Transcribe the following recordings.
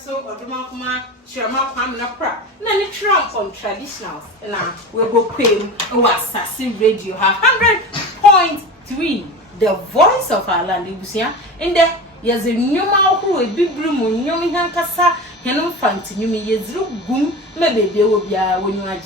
so Oduma Shirama Pamela Pra. Nani Trump on traditionals. Now we go Queen was Sassy Radio have 100.3. The voice of our land. In there, yes, a new mouth who a big room, Yomi Hankasa, Mfantse, you may yes, gum, maybe there will be a when you are.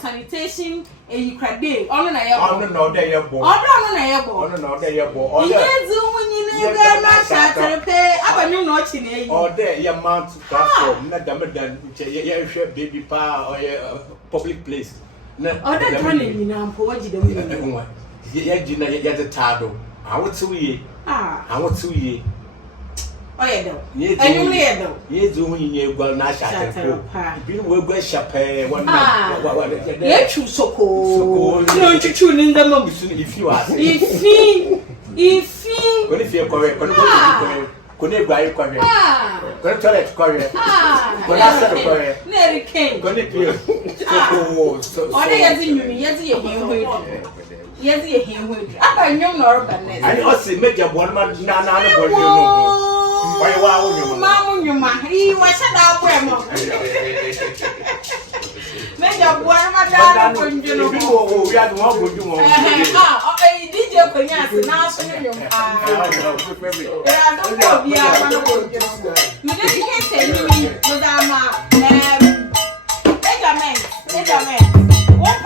Sanitation and you cry day. Oh, no, they are born. Oh, no, they are born. Oh, no, they are born. Yes, when you never match that, pay up a new notch in a or there, your mount to platform, not the baby pa or public place. Oh, that's running in a poet. Yet, a tado. I would see. I would see. Oh, yeah, and you know, yes, doing you go national. You will go champagne one night. Yes, you so cold. Don't you tune in the moment if you are. If you're correct, could you buy a correct? Go to toilet correct. Go after the correct. Mary came. Go to you. So, yes, you hear me. I know more than this. I also make a 1 month now. Mamma, you might. He was shut up. Make up one madam for you. We had one good you. Did you bring us now? So you don't know. You can't tell me, Madame. Benjamin. What